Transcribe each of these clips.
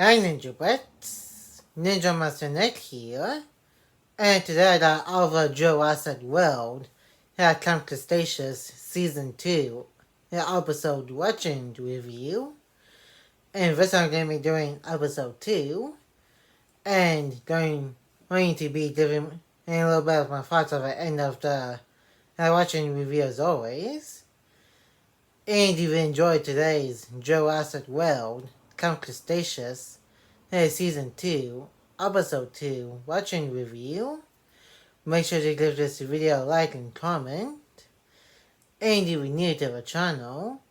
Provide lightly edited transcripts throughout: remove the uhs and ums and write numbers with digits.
Hi Ninja Brits, Ninja Master Nick here, and today I got over Jurassic World Camp Cretaceous Season 2, episode watching review, and this I'm going to be doing episode 2, and going to be giving a little bit of my thoughts at the end of the watching review as always. And if you enjoyed today's Jurassic World Camp Cretaceous Season 2, Episode 2 watching review, make sure to give this video a like and comment. And if you're new to the channel,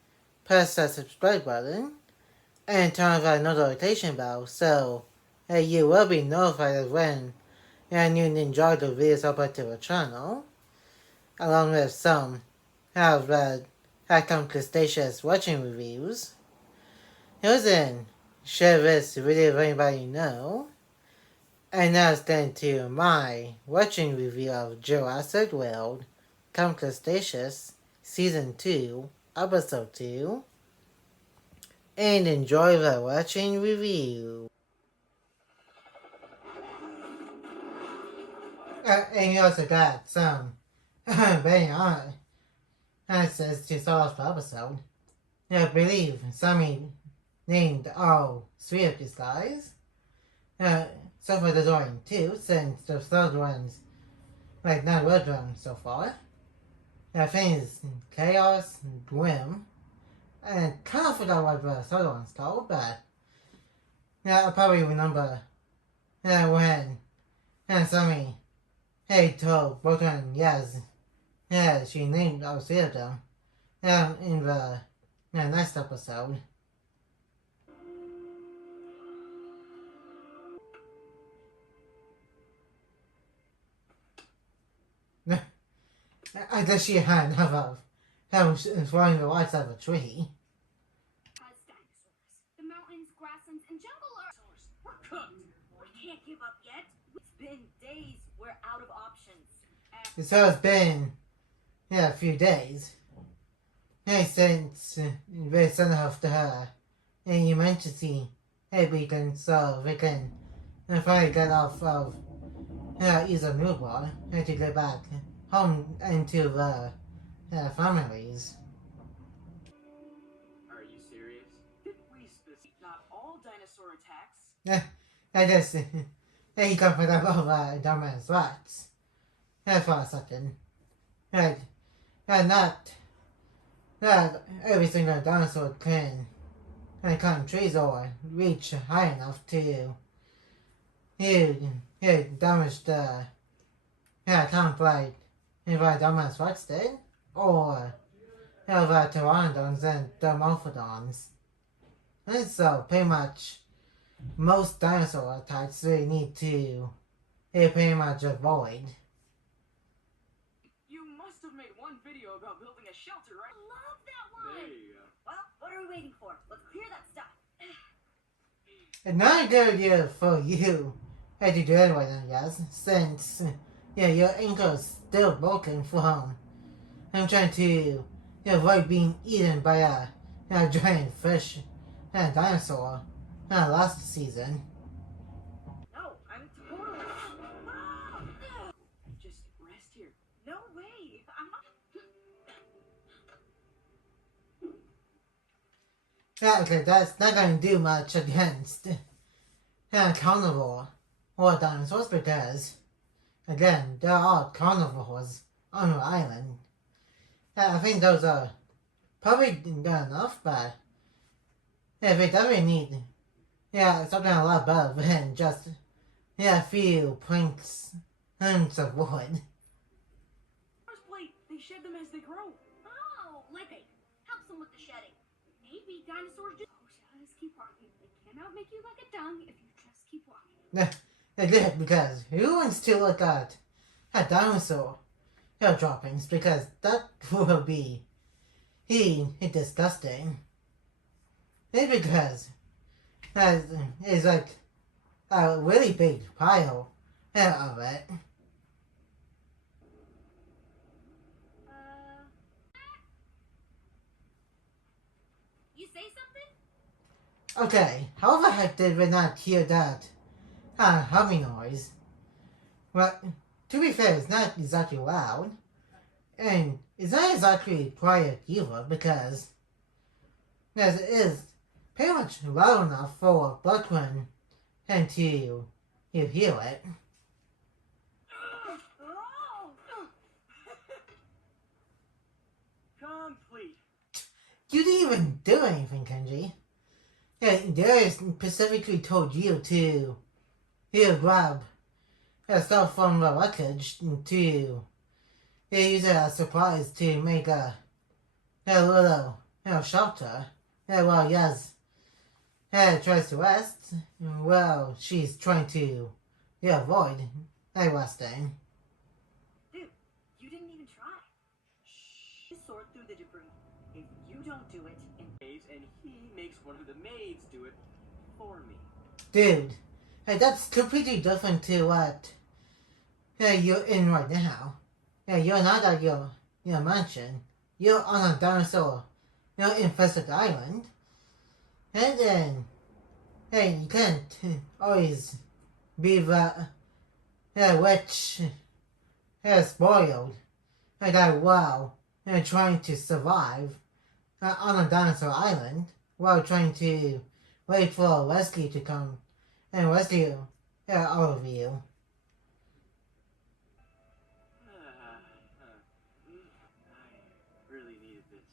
press that subscribe button and turn on that notification bell so you will be notified of when new Ninja videos upload to the channel, along with some of the Come Cretaceous watching reviews. Listen, share this video with anybody you know. And now it's time to my watching review of Jurassic World Camp Cretaceous Season 2, Episode 2. And enjoy the watching review. And you also got some betting on answers to start off the episode. I believe Sammy named all three of these guys. So far there's only two, since the third one's not well done so far. I think it's Chaos, Grim, and kind of forgot what the third one's called, but I probably remember when Sammy told Broken yes, she named all three of them in the next episode. I guess she had enough of throwing the lights out of a tree. As dinosaurs, the mountains, grasslands, and jungle are we're cooked. We can't give up yet. It's been days. We're out of options. So it's been a few days since they sent off to her and emergency beacon so they can finally get off of Isa Newborn to get back home into the families. Are you serious? Did we not all dinosaur attacks? I guess he got put up over dumbass rats for a second. Not every single dinosaur can climb trees or reach high enough to damage the camp like dumbass rats did, or the pteranodons and the morphodons. And so pretty much most dinosaur attacks they need to pretty much avoid. You must have made one video about building a shelter, right? I love that one. There you go. Well, what are we waiting for? Let's clear that stuff. It's not a good idea for you to do it right now, yes, since your ankle is still broken from trying to avoid being eaten by a giant fish dinosaur last season. No, I'm totally. Just rest here. No way. Okay, that's not going to do much against carnivore or dinosaurs because, again, there are carnivores on the island. I think those are probably good enough, but they definitely need something a lot better than just a few planks of wood. Plate, they shed them as they grow. Oh, like it helps them with the shedding. Maybe dinosaurs just. Oh, just keep walking. They can't outmake you like a dung if you just keep walking. They did, because who wants to look at a dinosaur droppings, because that will be disgusting. It's because that is like a really big pile of it. You say something? Okay, how the heck did we not hear that humming noise? Well, to be fair, it's not exactly loud. And it's not exactly quiet either because it is pretty much loud enough for Buckman and to you hear it. Complete. You didn't even do anything, Kenji. Yeah, Darius specifically told you to grab stuff from the wreckage to use it as supplies to make a little shelter. While Yaz tries to rest, well, she's trying to avoid resting. Dude, you didn't even try. Shh. Sort through the debris. If you don't do it, And he makes one of the maids do it for me. Dude, that's completely different to what you're in right now. You're not at your mansion. You're on a dinosaur infested island. And then, you can't always be that witch spoiled. That while trying to survive on a dinosaur island while trying to wait for a rescue to come and rescue all of you. I really needed this.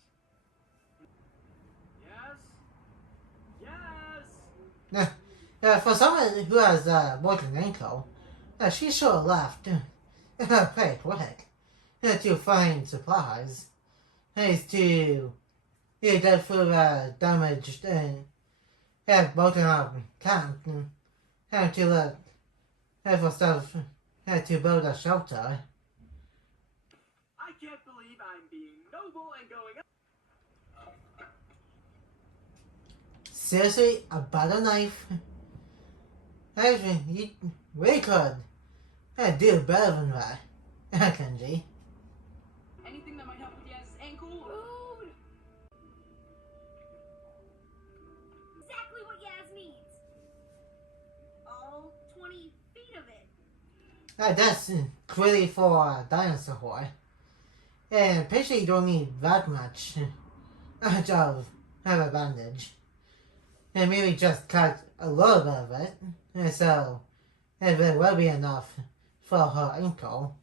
Yes? For someone who has a broken ankle, she sure left pretty quick to find supplies. Is to get through the damaged and broken up camp and to look for stuff to build a shelter. I can't believe I'm being noble and going up. Seriously, a butter knife? You really could do better than that, Kenji. Anything that might help with Yaz's ankle? Food! exactly what Yaz needs. All 20 feet of it. That's clearly for a dinosaur. And picture you don't need that much of a bandage. And maybe just cut a little bit of it, and so it will be enough for her ankle.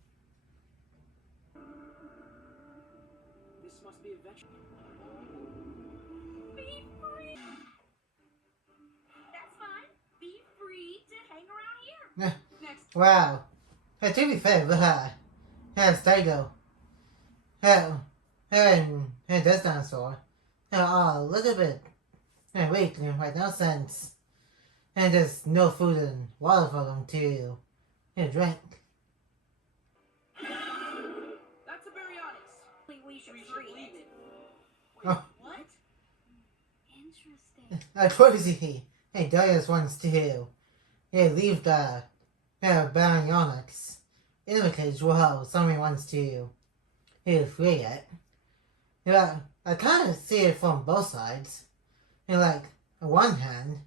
This must be a vegetable. Be free. That's fine. Be free to hang around here. Next. Wow. To be fair, Stego and this dinosaur are a little bit weak right now since there's no food and water for them to drink. That's a Baryonyx. We should We should free leave it. it. Wait, Oh. what? Interesting. Crazy. Darius wants to leave the Baryonyx in the cage while somebody wants to free it. I kind of see it from both sides. Like, on one hand,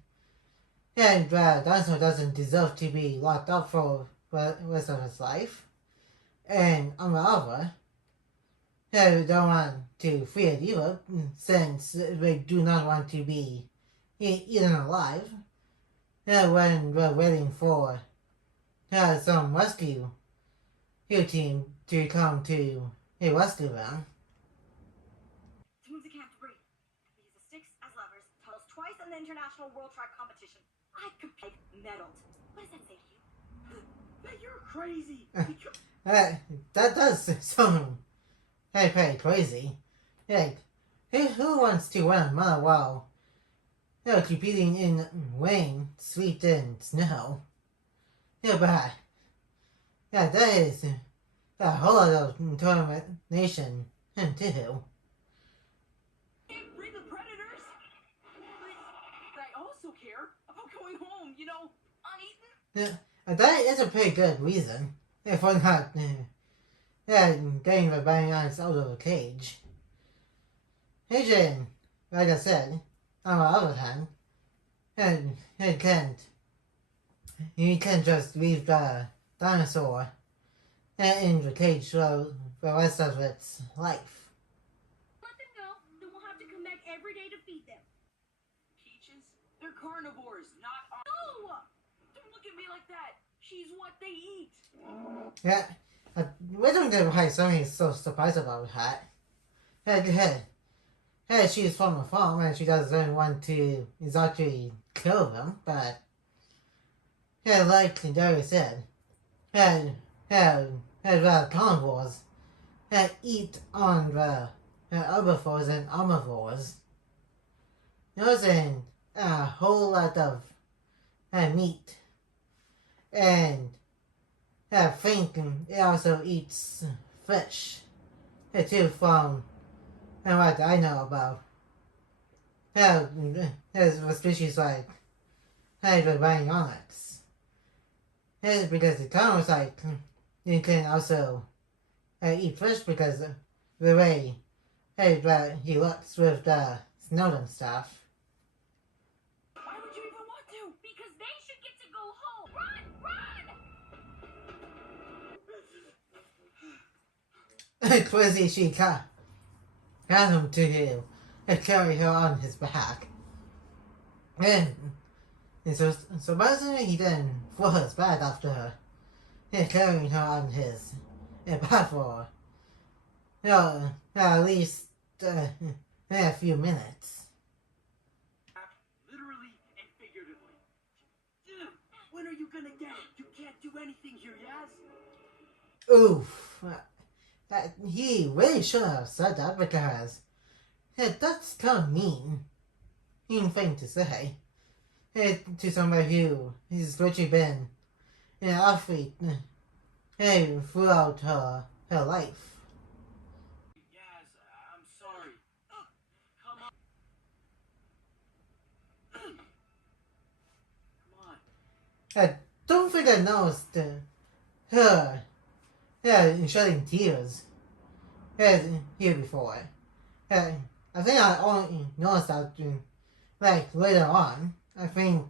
dinosaur doesn't deserve to be locked up for the rest of his life. And on the other, we don't want to free it either, since we do not want to be eaten alive. When we're waiting for some rescue team to come to rescue them. To move the camp debris. We use the sticks as levers. Tell us twice in the International World Track Competition. I compete medaled. What does that say to you? That you're crazy. That does sound pretty crazy. Like, who wants to win a medal while competing in rain, sleet, and snow? But that is a whole lot of determination too. Can't free the predators. But I also care about going home, uneaten. That is a pretty good reason for not getting the Baryonyx out of the cage. Adrian, like I said, on the other hand, And you can't just leave the dinosaur in the cage for the rest of its life. Let them go, then we'll have to come back every day to feed them. Peaches? They're carnivores, not our. No! Don't look at me like that. She's what they eat. Yeah, we don't get why Sonny is so surprised about that. She's from a farm and she doesn't want to exactly kill them, but like Larry said, the carnivores eat on the herbivores and omnivores. Using a whole lot of meat, and I think it also eats fish too, from what I know about. There's a species like the Rhinolox. Because the carnivores like you can also eat fish because the way he looks with the snout and stuff. Why would you even want to? Because they should get to go home. Run! Run! Quizzy she got him to him and carry her on his back. And so surprisingly he didn't throw his bag after her. Carrying her on his back for at least a few minutes. Literally and figuratively. When are you gonna get it? You can't do anything here, Yaz. Oof. He really shouldn't have said that because that's kind of mean thing to say to somebody who has literally been an athlete throughout her life. Yaz, I'm sorry. Come on. Come on. I don't think I noticed her shedding tears here before. I think I only noticed that like later on. I think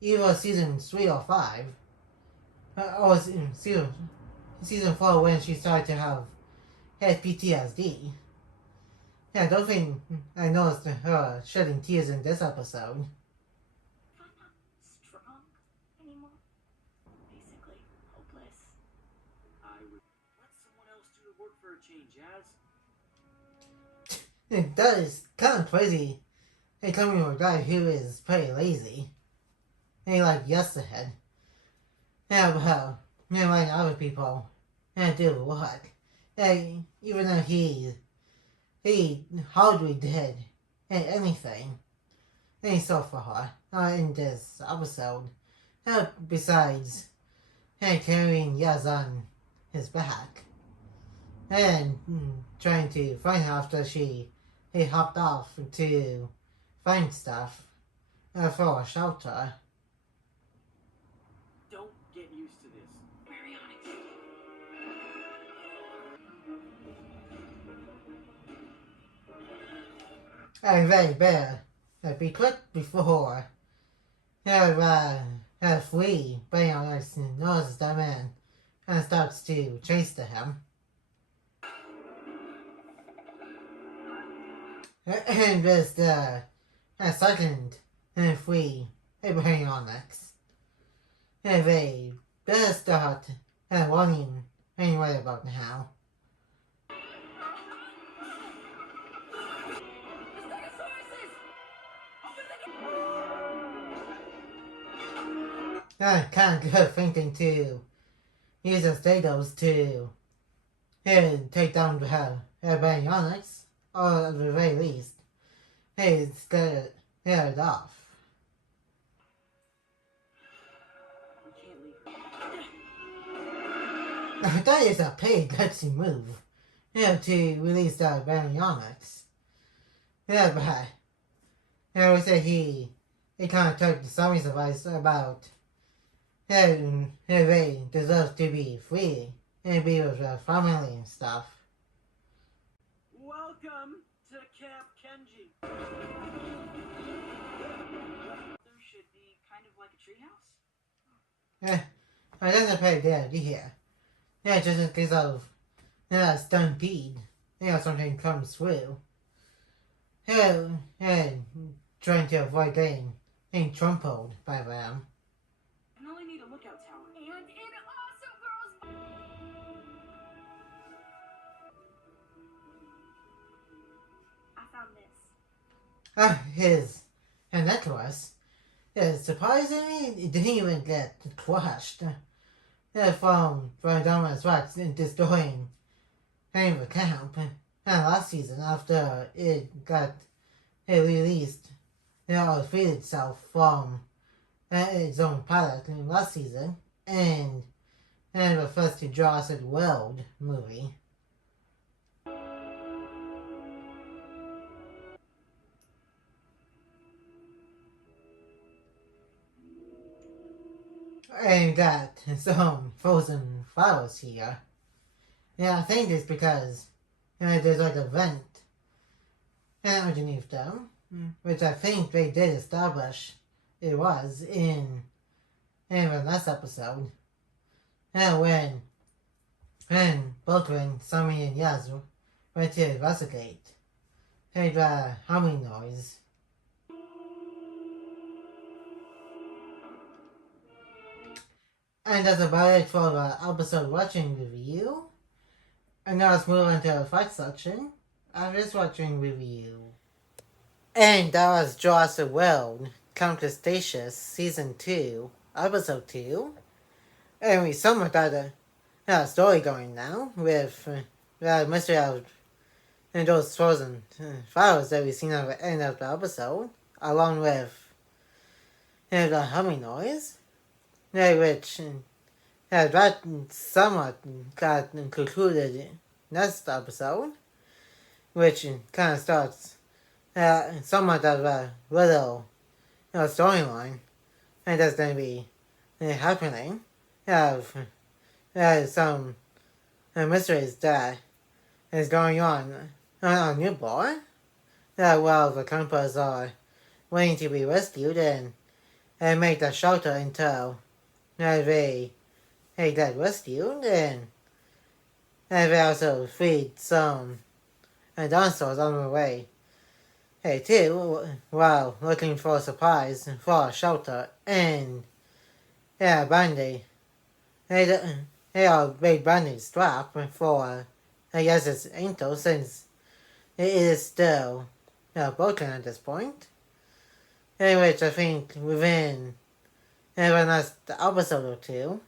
either season 3 or 5, or season 4 when she started to have PTSD. I don't think I noticed her shedding tears in this episode. I'm not strong anymore. Basically, hopeless. I would let someone else do the work for a change, Yaz. That is kind of crazy. Coming from a guy who is pretty lazy. Like yesterday. But like other people do the work. Even though he hardly did anything so far in this episode. Besides carrying Yaz on his back. And trying to find her after he hopped off to find stuff for a shelter. Don't get used to this. Baryonyx. And very bad. Be quick before Flea Baryonyx notices the man and starts to chase to him. And there's the second Flea Baryonyx. They better start warning anyway about now. Kind of good thinking to use the statos to take down the Baryonyx, or at the very least, scare it off. We can't leave her. That is a pretty gutsy move, to release the Baryonyx. But I would say he kind of took Sammy's advice about they deserve to be free and be with their family and stuff. Welcome to Camp Kenji. treehouse? I doesn't play the idea. Yeah, just in case of stampede. Something comes through. And trying to avoid getting trampled by them. And I'll need a lookout tower. And an awesome girls. I found this. His necklace. Surprisingly, it didn't even get crushed. From Thomas Wax destroying the camp. And last season, after it got released, it freed itself from its own pilot last season, and the first Jurassic World movie. And got some frozen flowers here. I think it's because there's like a vent underneath them, which I think they did establish it was in the last episode. When Boltwin, Sammy, and Yaz went to investigate, heard the humming noise. And that's about it for the episode watching review. And now let's move on to the fight section of this watching review. And that was Jurassic World Camp Cretaceous Season 2, Episode 2. And we somewhat got a story going now with the mystery of those frozen flowers that we've seen at the end of the episode, along with the humming noise. Which that somewhat got concluded next episode, which kind of starts somewhat of a little storyline, and that's going to be happening. Of some mysteries that is going on your board, while the campers are waiting to be rescued and make the shelter until they got rescued, and they also freed some dinosaurs on the way too, while looking for supplies for a shelter. And Brandy, they all made Brandy's strap for its ankle, since it is still broken at this point, in which I think within the next episode or two,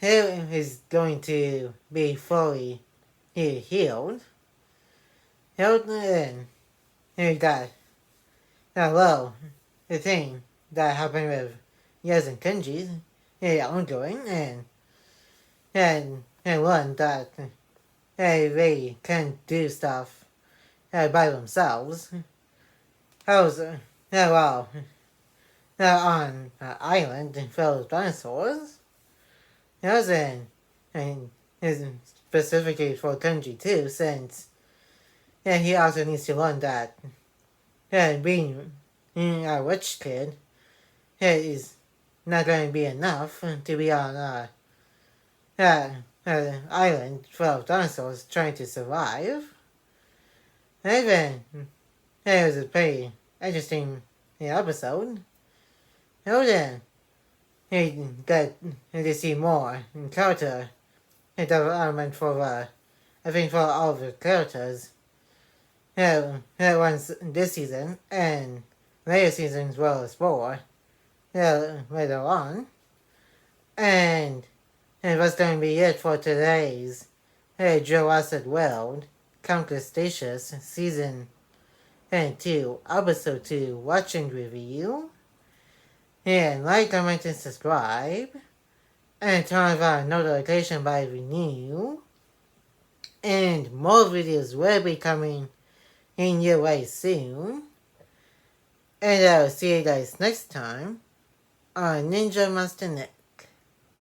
he is going to be fully healed. And he got the thing that happened with Yaz and Kenji ongoing, and learned that they can't do stuff by themselves. On an island filled with dinosaurs. And specifically for Kenji too, since he also needs to learn that being a rich kid is not going to be enough to be on an island full of dinosaurs trying to survive. And even it was a pretty interesting episode. Then he got to see more character development for I think for all of the characters. Once this season and later seasons as well as more later on. And that's going to be it for today's Jurassic World Camp Cretaceous Season 2, Episode 2 watching review. And like, comment, and subscribe. And turn on our notification by renew. And more videos will be coming in your way soon. And I'll see you guys next time on Ninja Master Net.